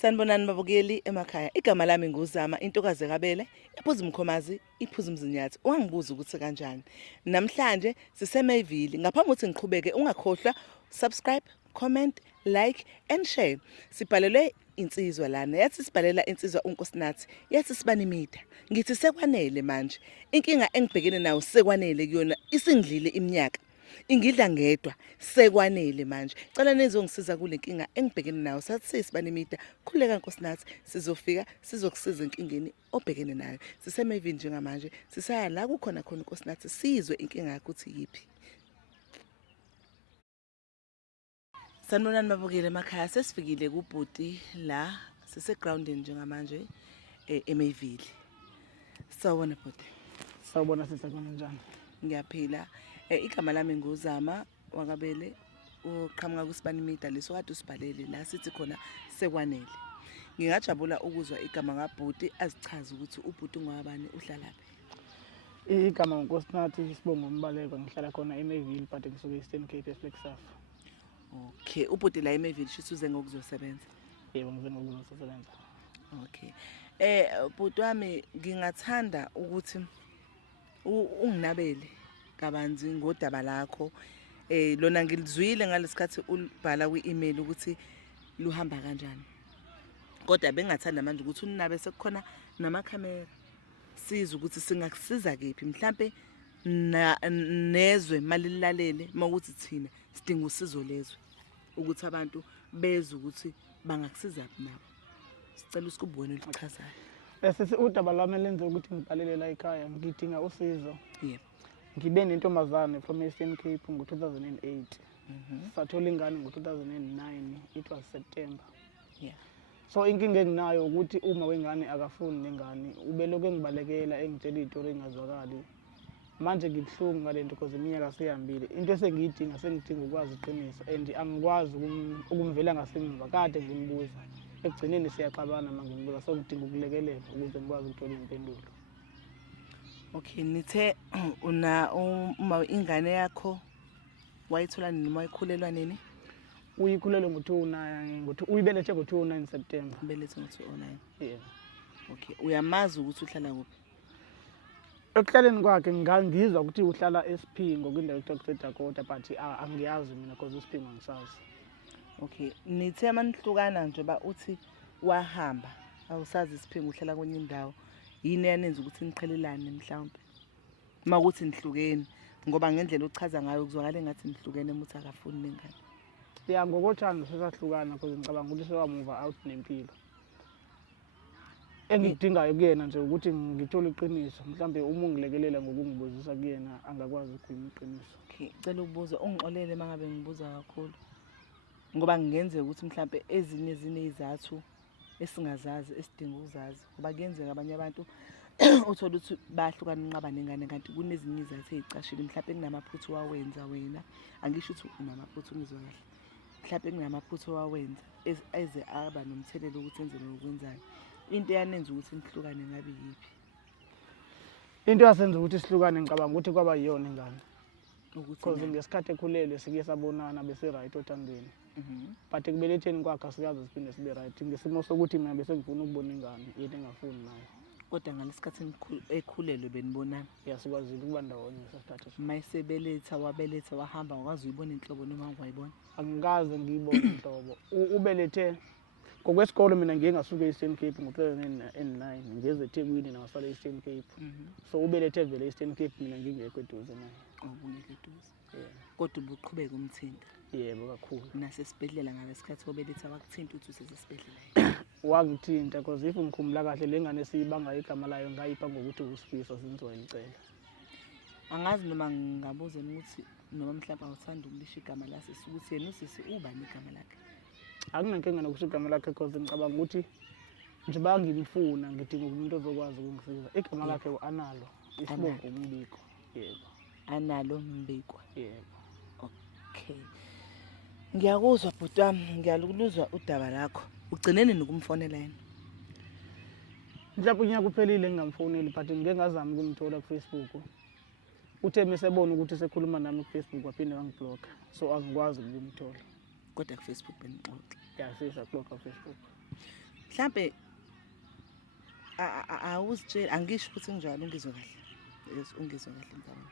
Sanibonani babukeli emakhaya. Igama lami nguzama intokazi kabele, ephuza umkhomazi, iphuza umzinyathi. Wangibuza ukuthi kanjani. Namhlanje sisemevili. Ngaphambi kokuthi ngiqhubeke ungakhohlwa subscribe, comment, like and share. Sibhalelwe insizwa lana. Yathi sibhalela insizwa unkosinathi. Yathi sibanimida. Ngithi sekwanele manje. Inkinga engibhekene nayo sekwanele kuyona isingidlile iminyaka. Ingidla ngedwa sekwanele manje. Cela nizongisiza kule nkinga engibhekene nayo. Sathi sisibanimida khuleka nkosinathi sizofika sizokusiza enkingeni obhekene nayo. Sisemevini njengamanje. Sisaya la kukhona khona nkosinathi sizwe inkinga yakho ukuthi yipi. Sanibonani babukeli emakhaya sesifikile kubhuti la sisegroundini njengamanje emevili. Sawubona bhuti. Sawubona sisakona njani? Ngiyaphila. Igama lami nguzama wakabele uqhamuka kusibanimida leso kade usibhalele la sithi khona sekwanele. Ngingajabula ukuzwa igama kaBhuti azichaze ukuthi uBhuti ngwabani uhlalaphi. Igama unkosinathi Sibongo Umbaleko ngihlala khona eMeville but ngisuka eStern Cape eFlexaf. Okay, uBhuti la eMeville shithi uze ngokuzosebenza. Yebo ngize ngokuzosebenza. Okay. Bhuti wami ngingathanda ukuthi unginabele kabanzi ngodaba lakho. Lona ngilizwile ngalesikhathi ulibhala kwi-email ukuthi luhamba kanjani. Kodwa bengathanda manje ukuthi uninabe sekukhona namakhamera. Siza ukuthi singakusiza kephi mhlambe nezwe malilalele makuthi thina sidinga usizo lezwe ukuthi abantu bezwe ukuthi bangakusiza nabo. Sicela usikubone ulichazayo. Sisi udaba lwami lenze ukuthi ngibhalele la ekhaya ngidinga usizo. Yebo. Ngibe nentombazane from Eastern Cape ngo-2008. Sathola ingane ngo-2009, it was September. Yeah. So inkinga enginayo ukuthi uma wengane akafuni nengane ubeloko engibalekela engitshela izitori engazwakali. Manje ngibhlungu ngalento because iminyaka seyihambile. Into esengiyidinga sengidinga ukwazi iqiniso and angikwazi ukumvela ngasemva kade ngimbuza. Ekugcineni siyaxabana manje ngimbuza so ngidinga ukulekelela ukuze ngikwazi ukuthola impendulo. Okay, nithe uma ingane yakho wayithola nini wayikhulelwa nini? Uyikhulelwe ngo-2009 uyibelethe ngo-2009 September. Ubelethe ngo-2009. Yeah. Okay, uyamazi ukuthi uhlala kuphi? Ekuhlaleni kwakhe ngangizwa ukuthi uhlala ESPINGO kwindawo ekuthiwa EDAKOTA but angiyazi mina because uSpingo angisazi. Okay, nithe manihlukana njengoba uthi wahamba awusazi iSpingo uhlala kwenye indawo. Yini yanenza ukuthi niqhelelane mhlawumbe? Makuthi nihlukene ngoba ngendlela ochaza ngayo kuzwakala engathi nihlukene muthi akafuni nengane. Ya ngokothando sesahlukana because ngicabanga ukuthi sewamuva out nempilo. Engidingayo kuyena nje ukuthi ngithole iqiniso mhlambe uma ungilekelela ngokungibuzisa kuyena angakwazi ukukhuluma iqiniso. Okay, cela ukubuza ungixolele mangabe ngibuza kakhulu. Ngoba ngingenzeka ukuthi mhlambe ezinye izathu esingazazi esidinga ukuzazi ngoba kuyenzeka abanye abantu uthola ukuthi bayahlukana unqaba nengane kanti kunezinye izathu ezicashile mhlambe kunamaphutho wawenza wena angisho ukuthi unamaphutho ngizwa kahle mhlambe kunamaphutho wawenza eze aba nomthelelo ukuthi enze lokwenzayo into yanenza ukuthi nihlukane ngabe yipi into yasenza ukuthi sihlukane ngicabanga ukuthi kwaba yiyona ingane because ngesikhathi ekhulelwe sike sabonana bese right othandweni but ekubeletheni kwakhe asikaze siphinde sibe right ngesimo sokuthi mina bese ngifuna ukubona ingane yena engafuni nayo. Kodwa ngalesikhathi ekhulelwe benibonana yasikwazi ukuba ndawonye ngesikhathi mayisebeletha wabeletha wahamba wakwazi uyibona inhlobo noma ungayibona? Angikaze ngiyibone inhlobo ubelethe ngokwesikole mina ngiye ngasuka eStern Cape ngo-2009 ngeze eThekwini nawasala eStern Cape. So ubelethe vele eStern Cape mina ngingekho eduze naye. Ungekho eduze. Kodwa ubuqhubeka umthinta? Yebo kakhulu. Nasesibhedlela ngalesikhathi obeletha wakuthinta uthi usesibhedlela? Wangithinta because if ngikhumbula kahle lengane siyibanga igama layo ngayipha ngokuthi uSifiso sinziwa Icela. Angazi noma ngabuza ukuthi noma mhlawumbe awuthanda ukulisha igama lasisi ukuthi yena usisi ubani igama lakhe? Anginankinga nokusho igama lakhe because ngicabanga ukuthi njengoba ngimfuna ngidinga umuntu ozokwazi ukungisiza. Igama lakhe analo Isibongo Umbiko. Yebo. Analo Mbiko. Yebo. Okay. Ngiyakuzwa bhuti wami, ngiyalukuzwa udaba lakho. Ugcineni nokumfonela yena? Mhlawumbe unyaka uphelile ngingamfoneli but ngike ngazama ukumthola kuFacebook. Uthe mesebona ukuthi sekhuluma nami kuFacebook waphinde wangiblock. So angikwazi ukumthola. Kodwa kuFacebook benixoxa. Yeah, sisa block kuFacebook. mhlambe awuzitshela angisho ukuthi njalo ungizwe kahle. Yes, ungizwe kahle mntwana.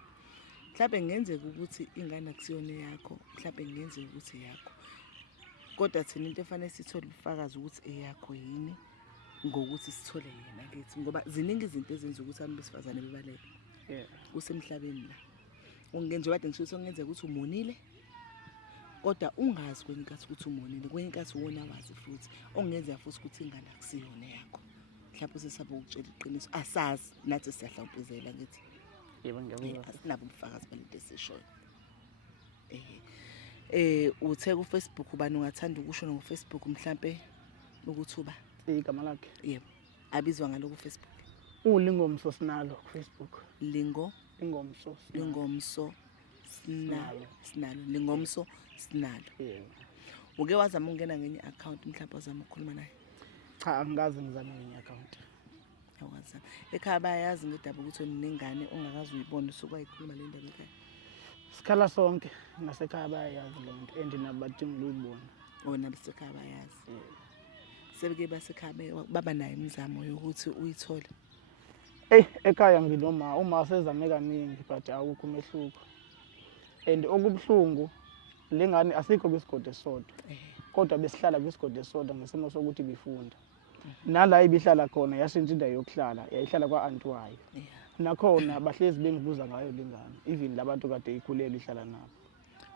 Mhlambe ngenzeka ukuthi ingane akusiyona yakho, mhlambe ngenzeka ukuthi yakho. Kodwa thina into efanele sithole ubufakazi ukuthi eyakho yini ngokuthi sithole yena kithi ngoba ziningi izinto ezenza ukuthi abantu besifazane bebaleke. Kusemhlabeni la. Ungenje bade ngisho ngenzeka ukuthi umonile. Kodwa ungazi kwenkathi ukuthi umonile, kwenkathi wona wazi futhi. Ongenzeka futhi ukuthi ingane akusiyona yakho. Mhlawumbe sesaba ukutshela iqiniso. Asazi nathi siyahlawumpezela ngithi. Yebo ngiyabona. Asinabo ubufakazi balento esishoyo. Uthe ku Facebook ubani ungathanda ukusho no Facebook mhlambe ukuthi uba igama lakhe. Yebo. Abizwa ngalo ku Facebook. Ulingomso sinalo ku Facebook. Lingomso sinalo. Lingomso sinalo. Yebo. Uke wazama ungena ngenye account mhlawumbe wazama ukukhuluma naye. Cha angikaze ngizame ngenye account. Awazama. Ekhaya bayazi ngedaba ukuthi Nengane ungakazi uyibona usuka ayikhuluma le ndaba ekhaya. Sikhala sonke ngasekhaya bayazi le nto and nabadinga ukuyibona. Wona besekhaya bayazi. Sebeke basekhaya baba naye imizamo yokuthi uyithole. Ekhaya nginoma uma sezame kaningi but awukho umehluko. And okubhlungu lengane asikho kwisigodi esodwa. Kodwa besihlala kwisigodi esodwa ngesimo sokuthi bifunda. Nala ibihlala khona yashintsha indawo yokuhlala, yayihlala kwa aunti wayo. Nakhona bahlezi bengibuza ngayo lengane. Even labantu kade ikhulele ihlala nabo.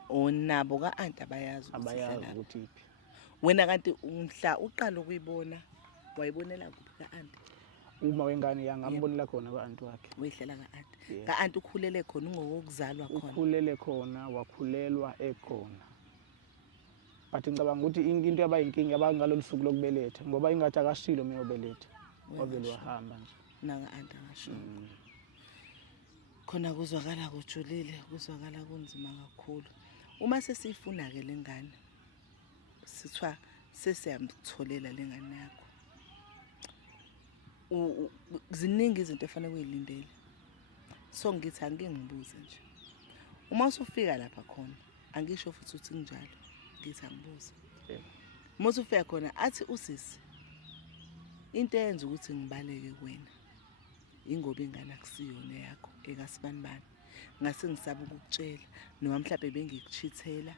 Onabo ka aunti abayazi ukuthi iphi. Wena kanti umhla uqala ukuyibona wayibonela kuphi ka aunti? Uma wengane yangambonela khona kwa aunti wakhe. Uyihlela ka aunti. Ka aunti ukhulele khona ungokuzalwa khona. Ukhulele khona wakhulelwa ekhona. But ngicabanga ukuthi into yabayinkinga abangalo lusuku lokubeletha ngoba ingathi akashilo meyobeletha. Wavele wahamba nje. Naka aunti akasho. Khona kuzwakala kujulile, kuzwakala kunzima kakhulu. Uma sesifuna ke lengane sithwa sesiyamtholela lengane yakho. Ziningi izinto efanele uyilindele. So ngithi angingibuze nje. Uma usufika lapha khona, angisho futhi uthi njalo. Ngithi angibuze. Uma usufika khona athi usisi. Into eyenza ukuthi ngibaleke kuwena. Ingoba ingane akusiyona yakho ekasibanibani. Ngase ngisaba ukukutshela noma mhlawumbe bengikuchithela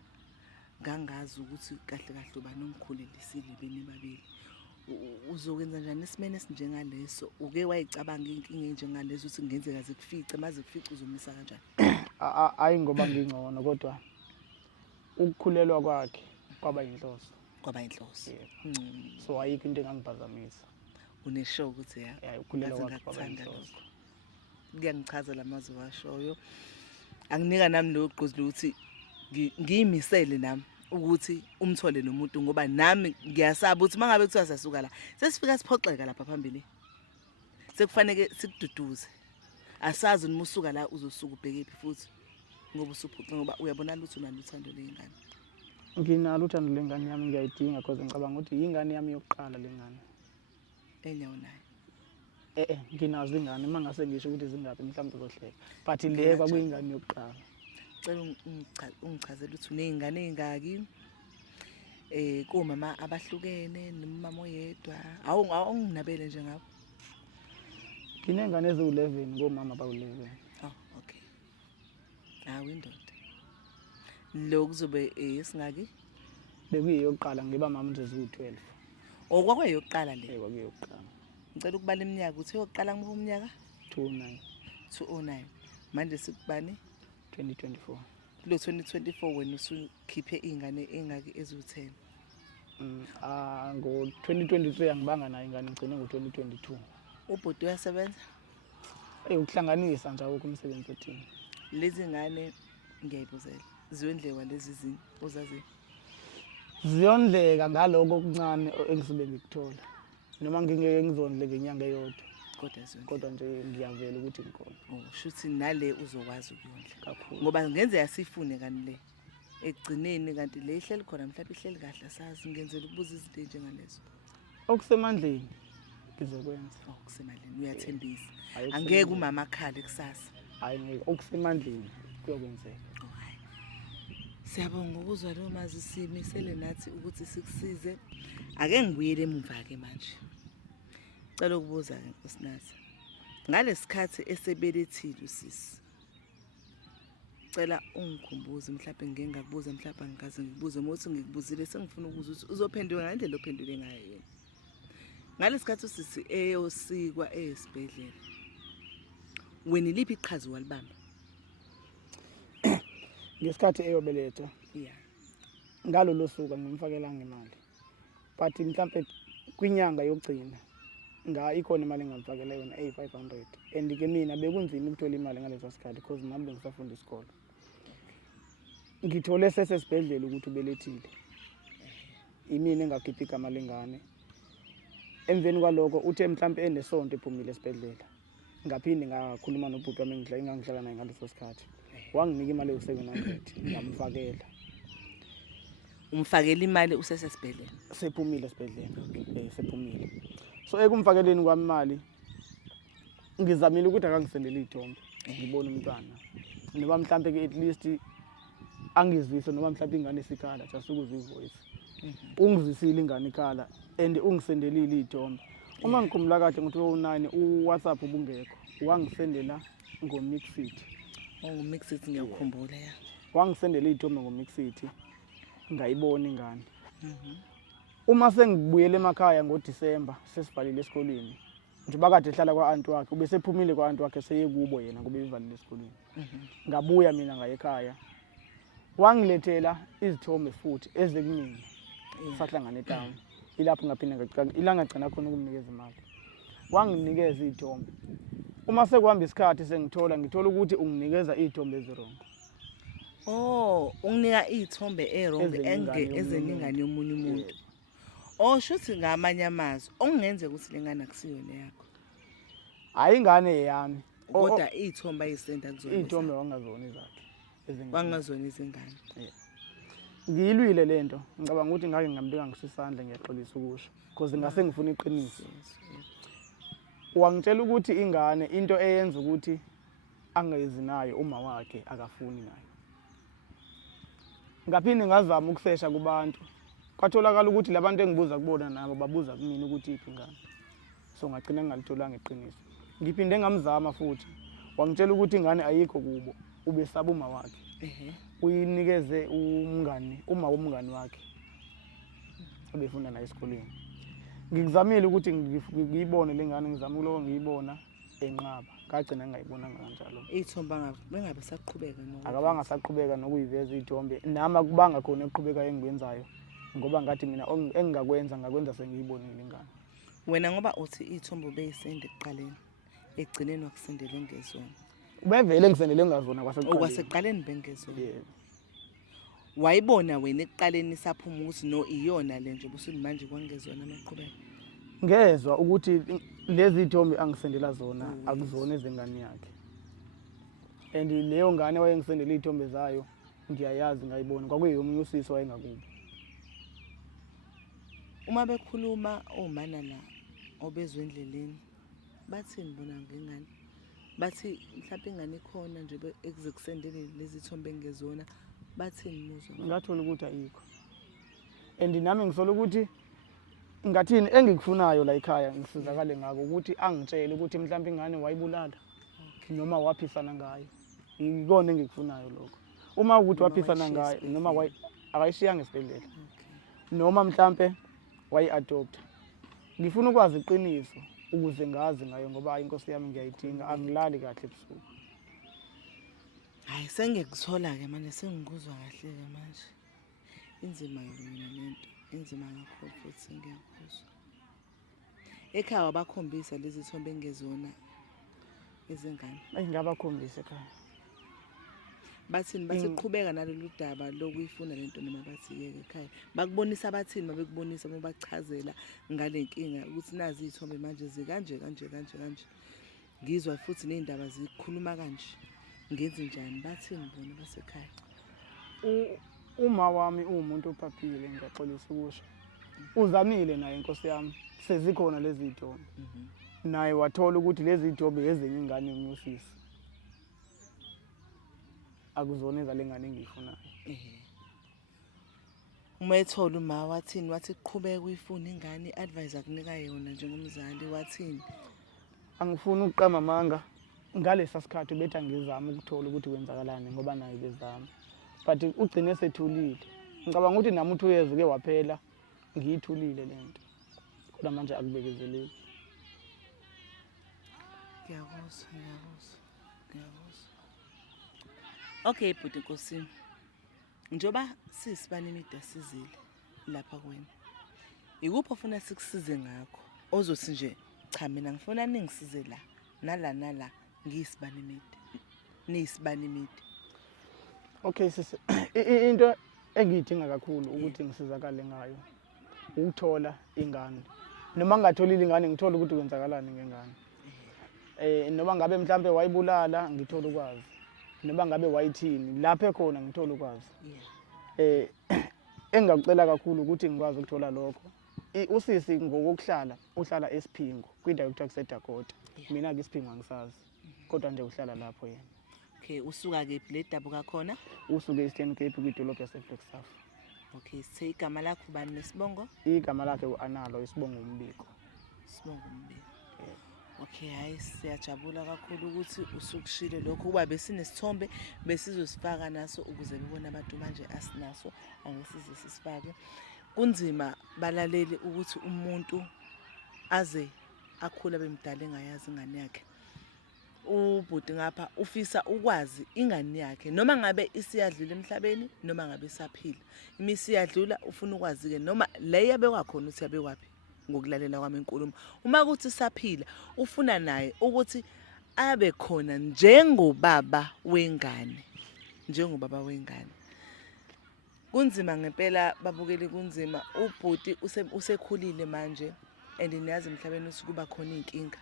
ngangazi ukuthi kahle kahle ubani ongikhulelisile beni babili. Uzokwenza njani isimene esinjengaleso? Uke wayicabanga inkinga enjengalezo ukuthi ngenzeka zikufice maze kufice uzomisa kanjani? Hayi ngoba ngingcono kodwa ukukhulelwa kwakhe kwaba inhloso. So ayikho into engangiphazamisa. Uneshow ukuthi ya ukukhulelwa kwakhe kwaba inhloso. Kuyangichaza lamazwi washoyo. Anginika nami loqozi ukuthi ngiyimisele nami ukuthi umthole nomuntu ngoba nami ngiyasaba ukuthi mangabe kuthiwa sasuka la sesifika siphoxeka lapha phambili. Sekufanele sikududuze. Asazi noma usuka la uzosuka ubheke phi futhi ngoba usuphuca ngoba uyabona ukuthi unalo uthando lengane. Nginalo uthando lengane yami ngiyayidinga because ngicabanga ukuthi ingane yami yokuqala lengane. Enyawo nayo. Nginazo ingane mangase ngisho ukuthi zingapi mhlawumbe uzohleka. But le kwakuyingane yokuqala. Cela ungichazele ukuthi unezingane ezingaki? Komama abahlukene nomama oyedwa. Awunginabele nje ngabo. Nginengane eziwu11 komama abawu11. Oh, okay. Indoda. Lo kuzobe esingaki? Bekuyiyokuqala ngiba mama nje ziwu12. Okwakuyokuqala le. Kwakuyokuqala. Ngicela ukubala iminyaka uthi yokuqala ngiphi umnyaka? 209. Manje sikubani? 2024. Lo 2024 wena usukhiphe ingane engaki eziwu10. Ngo 2023 angibanga nayo ingane ngicine ngo 2022. Ubhuti uyasebenza? Ukuhlanganisa nje awukho umsebenzi othini. Lezi ngane ngiyayibuzela. Ziyondleka lezi zinto ozazi. Ziyondleka ngaloko okuncane engisibe ngikuthola. Noma ngingeke ngizondleke inyanga eyodwa. Kodwa nje ngiyavela ukuthi ngikhona. Shuthi nale uzokwazi ukuyondla kakhulu. Ngoba ngenzeka sifune kanti le ekugcineni kanti le ihleli khona mhlawumbe ihleli kahle asazi ngenzela ukubuza izinto enjengalezo. Okusemandleni ngizokwenza. Okusemandleni uyathembisa. Angeke umama akhale kusasa. Hayi ngeke okusemandleni kuyokwenzeka. Siyabonga ukuzwa lo mazi simisele nathi ukuthi sikusize. Ake ngibuyele emuva ke manje. Cela ukubuza ke Nkosinathi. Ngalesikhathi esebelethile usisi. Cela ungikhumbuze mhlawumbe ngeke ngakubuza mhlawumbe angikaze ngibuze mothi ngikubuzile sengifuna ukuza ukuthi uzophendula ngendlela ophendule ngayo yena. Ngalesikhathi usisi eyosikwa esibhedlela. Wena liphi iqhaza walibamba? Ngesikhathi eyobeletha Yeah. ngalolo suku ngimfakelanga imali. But mhlambe kwinyanga yokugcina ikhona imali engamfakela yona 500 and ke mina bekunzima ukuthola imali ngaleso sikhathi because nami bengisafunda isikole. Ngithole sesibhedlela ukuthi ubelethile. Imini engakhipha igama lengane. Emveni kwaloko uthe mhlambe enesonto ephumile esibhedlela. Ngaphinde ngakhuluma nobhuti wami engihlala naye ngaleso sikhathi. Wanginika imali yo700 ngamfakela. Umfakela imali usesibhedlela. Sephumile esibhedlela. Sephumile. So ekumfakeleni kwami imali ngizamile ukuthi akangisendele ithombe. Ngibone umntwana. Noma mhlambe ke at least angizwise noma mhlambe ingane isikhala just ukuzwa ivoice. Ungizwisile ingane ikhala and ungisendelile ithombe. Uma ngikhumbula kahle ngo2009 uWhatsApp ubungekho. Wangisendela ngoMixit. NgoMixit ngiyakukhumbula ya. Wangisendela ithombe ngoMixit. Ngayibona ingane. Uma sengibuyele emakhaya ngoDisemba sesivalile esikoleni. Njengoba kade ehlala kwaanti wakhe ubesephumile kwaanti wakhe seyekubo yena kube ivalile esikoleni. Ngabuya mina ngaye ekhaya. Wangilethela izithombe futhi ezekuningi. Sahlangana eTown. Ilapho ngaphinde ilanga gcina khona ukumnikeza imali. Wanginikeza izithombe. Uma sekuhamba isikhathi ngithola ukuthi unginikeza izithombe ezirongo. Oh, unginika izithombe erong ezeningane yomunye umuntu. Oh, shuthi ngamanye amazwi ongenze ukuthi lengane akusiyona yakho. Hayi ingane yami. Kodwa izithombe ayisenda kuzona. Izithombe wangazona izakhe. Wangazona izingane. Ngiyilwile lento. Ngicabanga ukuthi ngake ngambeka ngisisandla ngiyaxolisa ukusho because ngase ngifuna iqiniso. Wangitshela ukuthi ingane into eyenza ukuthi angezi nayo uma wakhe akafuni nayo. Ngaphinde ngazama ukusesha kubantu. Kwatholakala ukuthi labantu engibuza kubona nabo babuza kumina ukuthi iphi ingane. So ngagcina ngalitholanga iqiniso. Ngiphinde ngamzama futhi. Wangitshela ukuthi ingane ayikho kubo. Ubesaba uma wakhe. Uyinikeze uma womngane wakhe. Obefunda naye esikoleni. Ngikuzamile ukuthi ngiyibone lengane ngizama lokho ngiyibona enqaba. Ngagcina ngayibona kanjalo. Izithombe bengabe saqhubeka nokho. Akabanga saqhubeka nokuyiveza izithombe. Nama kubanga khona ukuqhubeka engikwenzayo. Ngoba ngathi mina engingakwenza ngakwenza sengiyibonile ingane. Wena ngoba uthi izithombe beyisende ekuqaleni. Egcineni wakusendele ngezona. Ubevele ngisendele ngazona kwaseqaleni. Okwaseqaleni bengezona. Wayibona wena ekuqaleni saphuma ukuthi no iyona le nje busuku manje kwangezona amaqhubeko. Ngezwe ukuthi lezi izithombe angisendela zona akuzona ezengane yakhe. And leyo ngane wayengisendela izithombe zayo ngiyayazi ngayibona kwakuyomunye usisi wayengakubo. Uma bekhuluma omana la obezwe endleleni bathini bona ngengane? Bathi mhlawumbe ingane ikhona nje ekuzekusendele lezi izithombe ngezona bathini muzwa? Ngathola ukuthi ayikho. And nami ngisola ukuthi ngathini engikufunayo la ekhaya ngisizakale ngako ukuthi angitshele ukuthi mhlawumbe ingane wayibulala noma waphisana ngayo. Ikona engikufunayo lokho. Uma ukuthi waphisana ngayo noma akayishiyanga esibhedlela. Noma mhlawumbe wayi-adopt. Ngifuna ukwazi iqiniso ukuze ngazi ngayo ngoba inkosi yami ngiyayidinga angilali kahle ebusuku. Hayi sengikuthola ke manje sengikuzwa kahle ke manje. Inzima yona lento, inzima kakhulu futhi ngiyakuzwa. Ekhaya wabakhombisa lezi izithombe engezona izingane. Ngiyabakhombisa ekhaya. Bathini basiqhubeka nalolu daba lokuyifuna lento noma bathi yeke ekhaya. Bakubonisa abathini babekubonisa mabachazela ngalenkinga ukuthi nazi izithombe manje zikanje kanje. Ngizwa futhi nezindaba zikhuluma kanje. Ngenze njani bathini bona basekhaya? Uma wami umuntu ophaphile ngiyaxolisa ukusho. Uzamile naye inkosi yami sezikhona lezi izithombe. Naye wathola ukuthi lezi izithombe ezenye ingane yomnyusisi. Akuzona ezalengane engiyifunayo. uma ethola uma wathini wathi kuqhubeka uyifuna ingane i-advice akunika yona njengomzali wathini? Angifuni ukuqama amanga ngalesa sikhathi bethu angizama ukuthola ukuthi kwenzakalani ngoba naye bezama, but ugcine sethulile. Ngicabanga ukuthi nami uthi uyeze ke waphela ngiyithulile lento, kodwa manje akubekezeleli. Ngiyakuzwa. Okay bhuti Nkosini, njoba sisibani imida sizile lapha kuwena, ikuphi ofuna sikusize ngakho ozothi nje cha mina ngifuna ningisize la nala ngiyisibani imida niyisibani imida? Okay sisi, into engiyidinga kakhulu ukuthi ngisizakale ngayo ukuthola ingane, noma ngingatholile ingane ngithola ukuthi kwenzakalani ngengane. Noma ngabe mhlambe wayibulala ngithola ukwazi, noma ngabe wayithini lapha khona ngithola ukwazi. Engakucela kakhulu ukuthi ngikwazi ukuthola lokho. Usisi ngokuhlala uhlala ESPINGO kwindawo ekuthiwa EDAKOTA. Mina ke ESPINGO angisazi, kodwa nje uhlala lapho yena. Okay, usuka ke le dabuka khona? Usuke eStern Cape kwidolobha yaseFlagstaff. Okay, sithe igama lakho ubani nesibongo? Igama lakhe uAnalo, isibongo uMbiko. Sibongo uMbiko. Okay, hayi siyajabula kakhulu ukuthi usukushilo lokho kuba besinesithombe besizosifaka naso ukuze bebone abantu manje asinaso angisize sisifake. Kunzima balaleli ukuthi umuntu aze akhula bemdala engayazi ingane yakhe. Ubhuti ngapha ufisa ukwazi ingane yakhe noma ngabe isiyadlula emhlabeni noma ngabe isaphila. Imisi yadlula ufuna ukwazi ke noma le yabekwa khona uthi yabekwaphi ngokulalela kwami inkulumo. Uma kuthi saphila ufuna naye ukuthi abe khona njengobaba wengane, njengobaba wengane. Kunzima ngempela babukeli, kunzima. Ubhuti usekhulile manje and niyazi emhlabeni usikuba khona inkinga.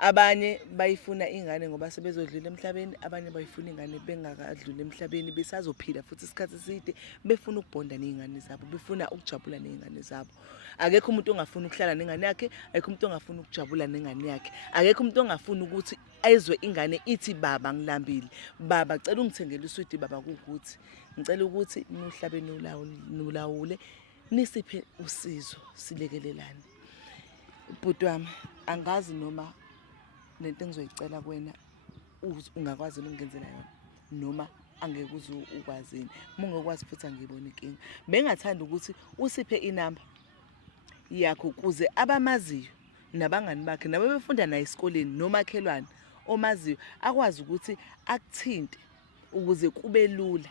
Abanye bayifuna ingane ngoba sebezodlula emhlabeni, abanye bayifuna ingane bengakadluli emhlabeni besazophila futhi isikhathi eside, befuna ukubonda nezingane zabo, befuna ukujabula nezingane zabo. Akekho umuntu ongafuna ukuhlala nengane yakhe, akekho umuntu ongafuna ukujabula nengane yakhe. Akekho umuntu ongafuna ukuthi ayizwe ingane ithi baba ngilambile, baba cela ungithengele uswidi baba kukuthi. Ngicela ukuthi nuhlabeni ulawule nisiphe usizo silekelelane. Bhuti wami angazi noma lento engizoyicela kuwena ungakwazi ukungenzela yona noma angeke uze ukwazini. Mungekwazi futhi angibona inkinga. Bengathanda ukuthi usiphe inamba yakho kuze abamaziyo nabangani bakhe nabe befunda naye esikoleni nomakhelwane omaziyo akwazi ukuthi akuthinte ukuze kube lula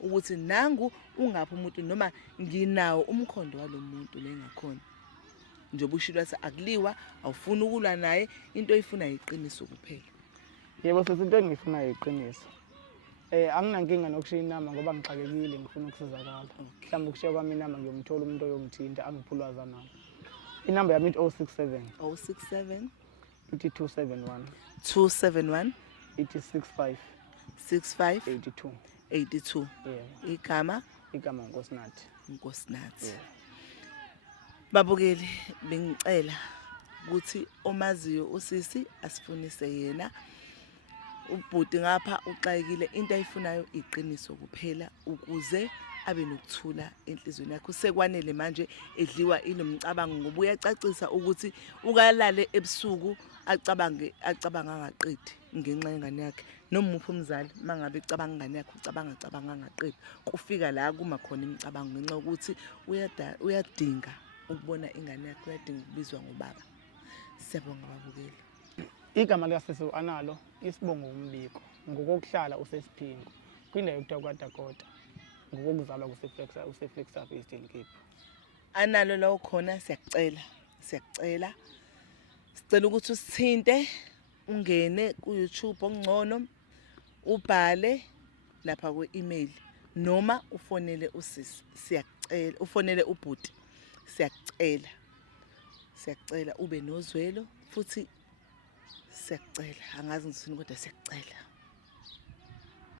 ukuthi nangu ungaphi umuntu noma nginawo umkhondo walomuntu lengakhona. Njoba ushilo akuliwa awufuna ukulwa naye, into oyifuna iqiniso kuphela. Yebo sisi, into engifuna iqiniso. Anginankinga nokushiya inamba ngoba ngixakekile ngifuna ukusizakala. Mhlawumbe ukushiya kwami inamba ngiyomthola umuntu oyongithinta angiphulwaza nayo. Inamba yami ithi 067 ithi 271 ithi 65 82. Igama Nkosinathi. Babukeli, bengicela ukuthi omaziyo usisi asifunise yena. Ubhuti ngapha uxakekile, into ayifunayo iqiniso kuphela ukuze abe nokuthula enhlizweni yakhe. Sekwanele manje edliwa inomcabango ngoba uyacacisa ukuthi ukalale ebusuku acabanga angaqedi ngenxa yengane yakhe. Noma uphi umzali mangabe ecabanga ingane yakhe ucabanga angaqedi. Kufika la kuma khona imicabango ngenxa ukuthi uyadinga ukubona ingane yakhe, uyadinga ukubizwa ngobaba. Siyabonga babukeli. Igama likasisi uAnalo, isibongo uMbiko. Ngokokuhlala useSphingo kwindawo ekuthiwa kwaDakota. Ngokuzalwa useFlagstaff Eastern Cape. Analo la ukhona siyacela. Sicela ukuthi usithinte ungene ku YouTube ongcono ubhale lapha kwe-email noma ufonele usisi. Siyacela ufonele ubhuti. Siyacela ube nozwelo futhi siyacela, angazi ngithini kodwa siyacela.